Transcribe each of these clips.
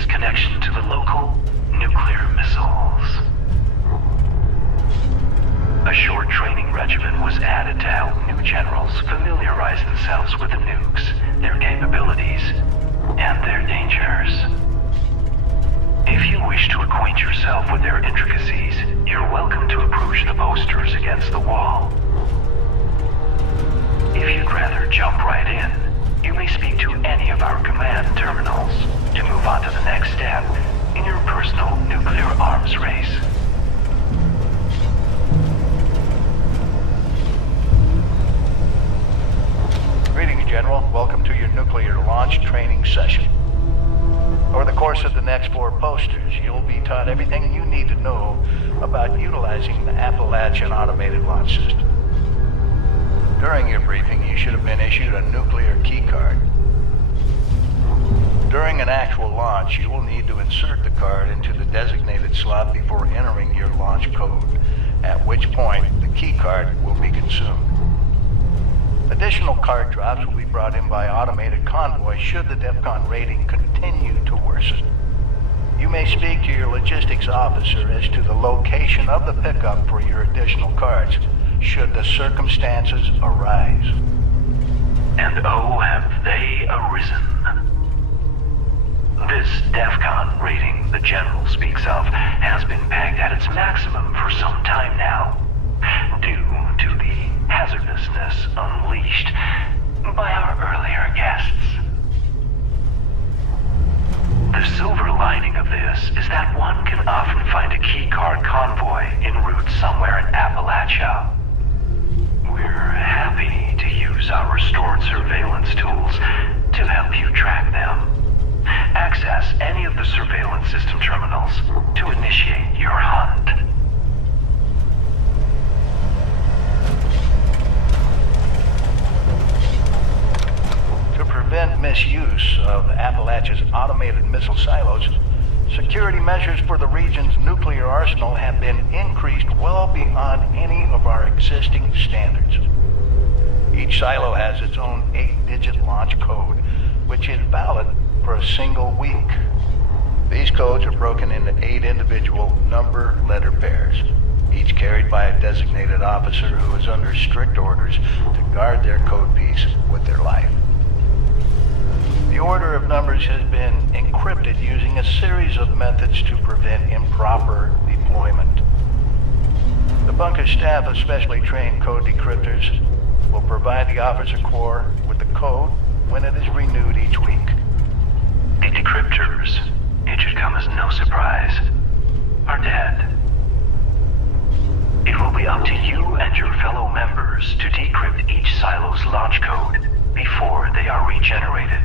its connection to the local nuclear missiles. A short training regimen was added to help new generals familiarize themselves with the nukes, their capabilities, and their dangers. If you wish to acquaint yourself with their intricacies, you're welcome to approach the posters against the wall. If you'd rather jump right in, you may speak to any of our command terminals to move on to the next step in your personal nuclear arms race. Greetings, General. Welcome to your nuclear launch training session. Over the course of the next 4 posters, you'll be taught everything you need to know about utilizing the Appalachian Automated Launch System. During your briefing, you should have been issued a nuclear key card. During an actual launch, you will need to insert the card into the designated slot before entering your launch code, at which point the key card will be consumed. Additional card drops will be brought in by automated convoy should the DEFCON rating continue to worsen. You may speak to your logistics officer as to the location of the pickup for your additional cards, should the circumstances arise. And oh, have they arisen. This DEFCON rating the General speaks of has been pegged at its maximum for some time now, due to the hazardousness unleashed by our earlier guests. The silver lining of this is that one can often find a keycard convoy en route somewhere in Appalachia. We're happy to use our restored surveillance tools to help you track them. Access any of the surveillance system terminals to initiate your hunt. To prevent misuse of Appalachia's automated missile silos, security measures for the region's nuclear arsenal have been increased well beyond any of our existing standards. Each silo has its own 8-digit launch code, which is valid for a single week. These codes are broken into 8 individual number-letter pairs, each carried by a designated officer who is under strict orders to guard their code piece with their life. The order of numbers has been encrypted using a series of methods to prevent improper deployment. The bunker staff of specially trained code decryptors will provide the officer corps with the code when it is renewed each week. The decryptors, it should come as no surprise, are dead. It will be up to you and your fellow members to decrypt each silo's launch code before they are regenerated.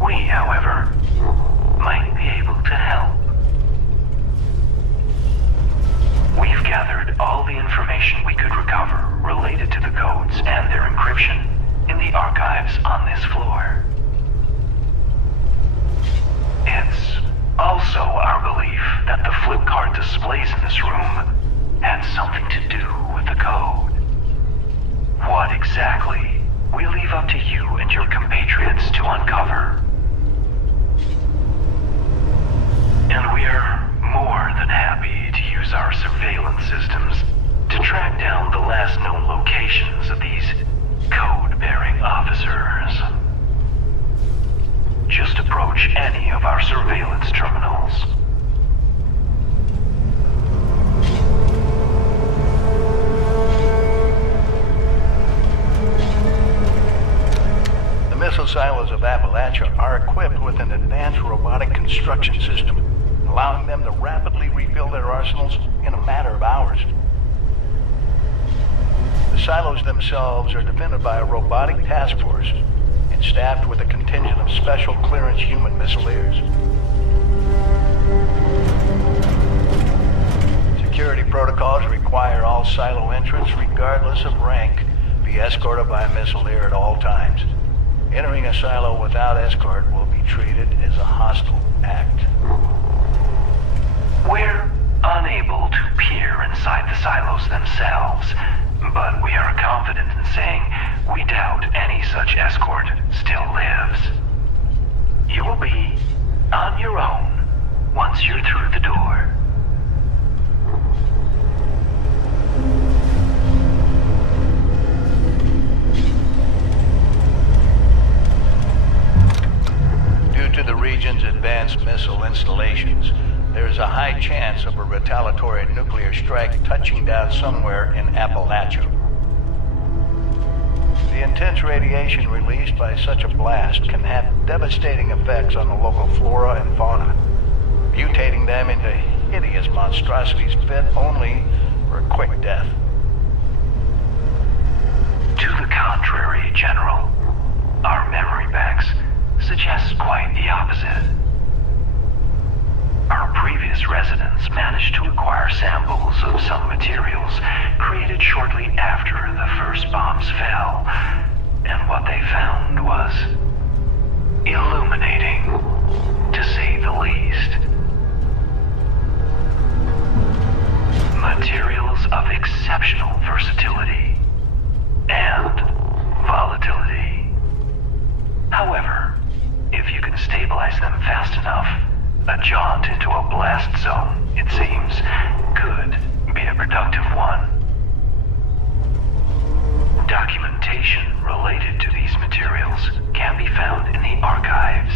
We, however, might be able to help. We've gathered all the information we could recover related to the codes and their encryption in the archives on this floor. It's also our belief that the flip card displays in this room had something to do with the code. What exactly, we leave up to you and your compatriots to uncover. And we're more than happy to use our surveillance systems to track down the last known locations of these code-bearing officers. Just approach any of our surveillance terminals. The missile silos of Appalachia are equipped with an advanced robotic construction system, allowing them to rapidly rebuild their arsenals in a matter of hours. The silos themselves are defended by a robotic task force and staffed with a contingent of special clearance human missileers. Security protocols require all silo entrants, regardless of rank, be escorted by a missileer at all times. Entering a silo without escort will be treated as a hostile act. We're unable to peer inside the silos themselves, but we are confident in saying we doubt any such escort still lives. You will be On your own, once you're through the door. Due to the region's advanced missile installations, there is a high chance of a retaliatory nuclear strike touching down somewhere in Appalachia. The intense radiation released by such a blast can have devastating effects on the local flora and fauna, mutating them into hideous monstrosities fit only for a quick death. To the contrary, General. Our memory banks suggest quite the opposite. Our previous residents managed to acquire samples of some materials created shortly after the first bombs fell, and what they found was illuminating, to say the least. Materials of exceptional versatility and volatility. However, if you can stabilize them fast enough, a jaunt into a blast zone, it seems, could be a productive one. Documentation related to these materials can be found in the archives.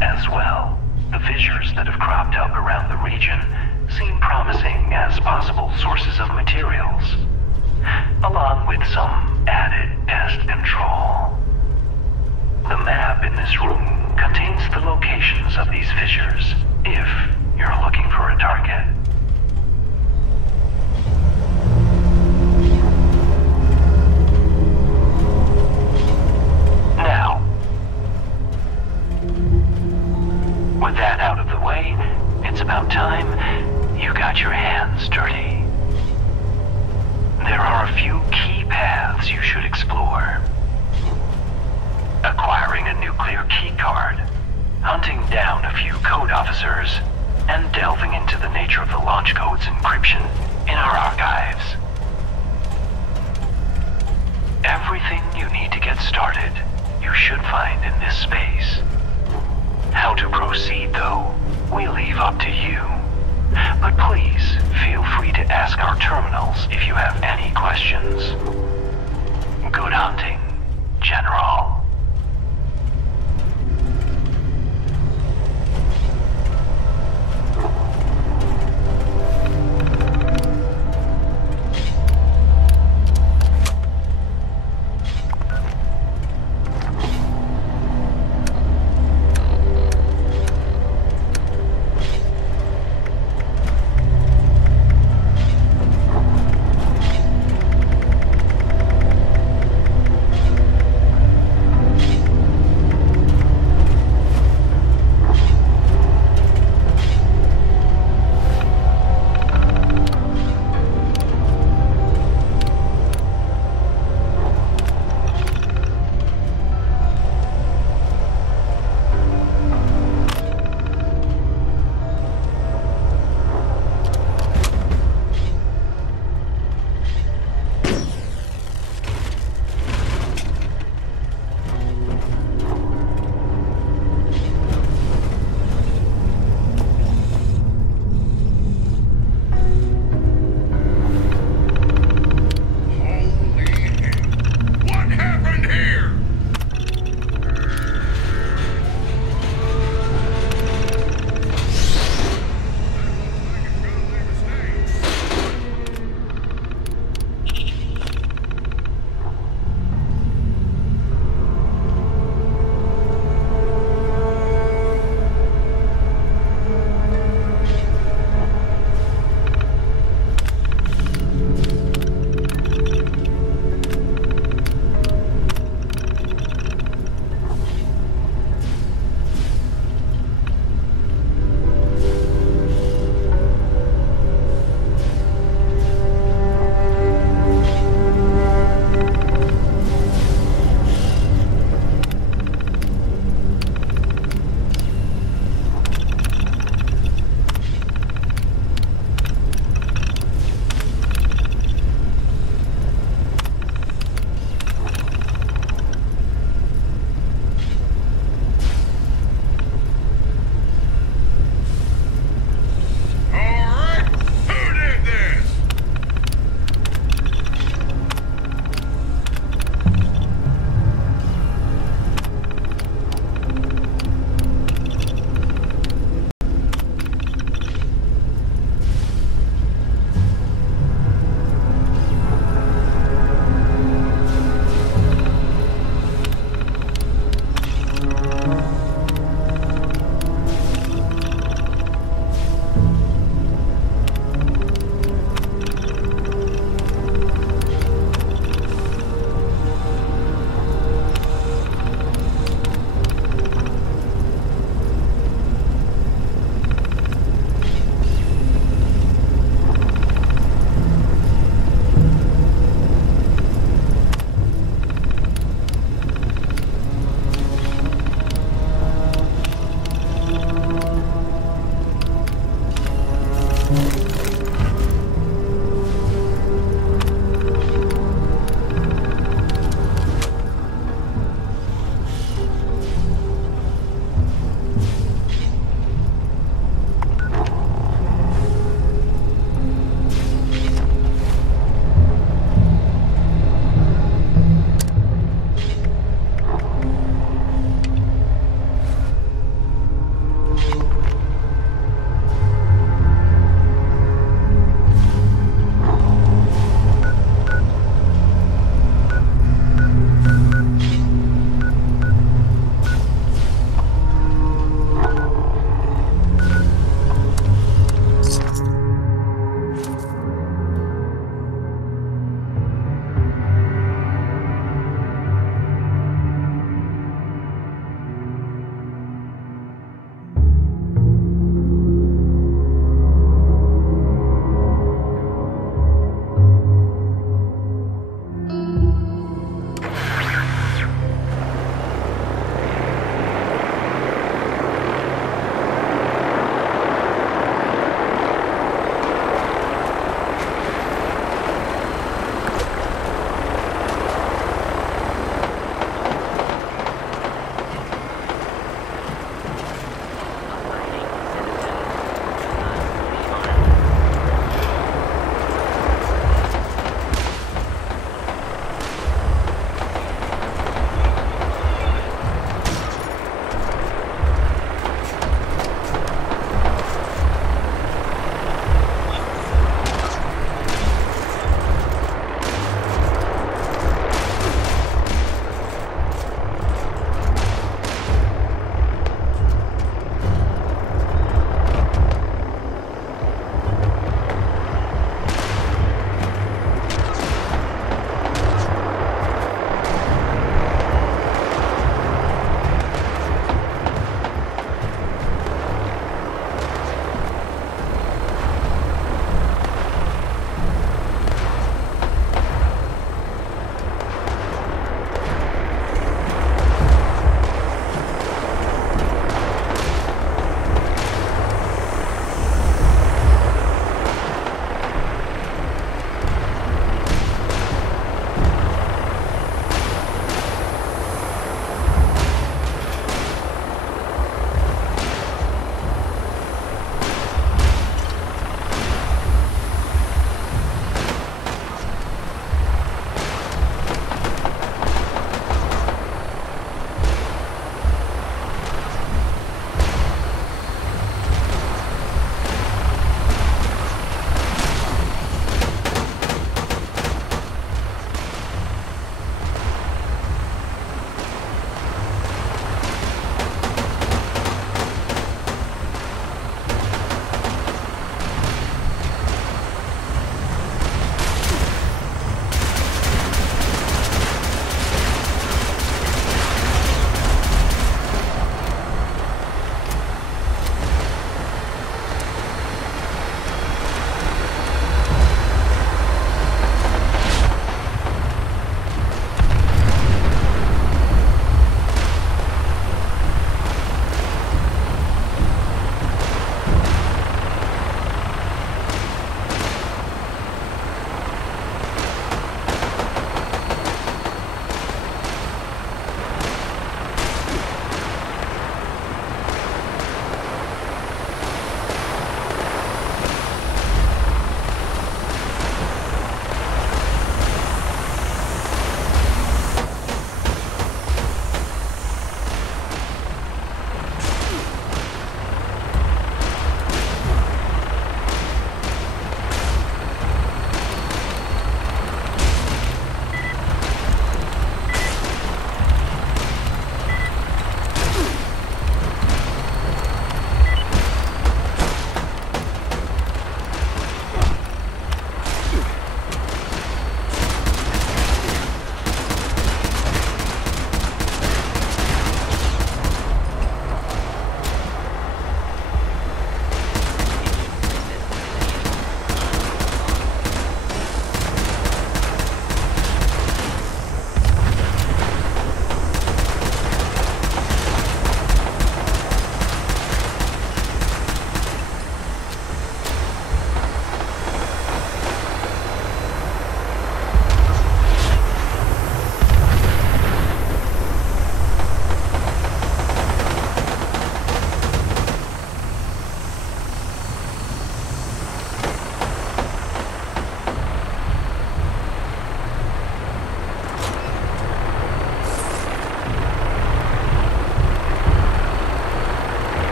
As well, the fissures that have cropped up around the region seem promising as possible sources of materials, along with some added pest control. The map in this room contains the locations of these fissures, if you're looking for a target. Now, with that out of the way, it's about time you got your hands dirty. There are a few key paths you should explore. Acquiring a nuclear keycard, hunting down a few code officers, and delving into the nature of the launch code's encryption in our archives. Everything you need to get started, you should find in this space. How to proceed, though, we leave up to you. But please, feel free to ask our terminals if you have any questions. Good hunting, General.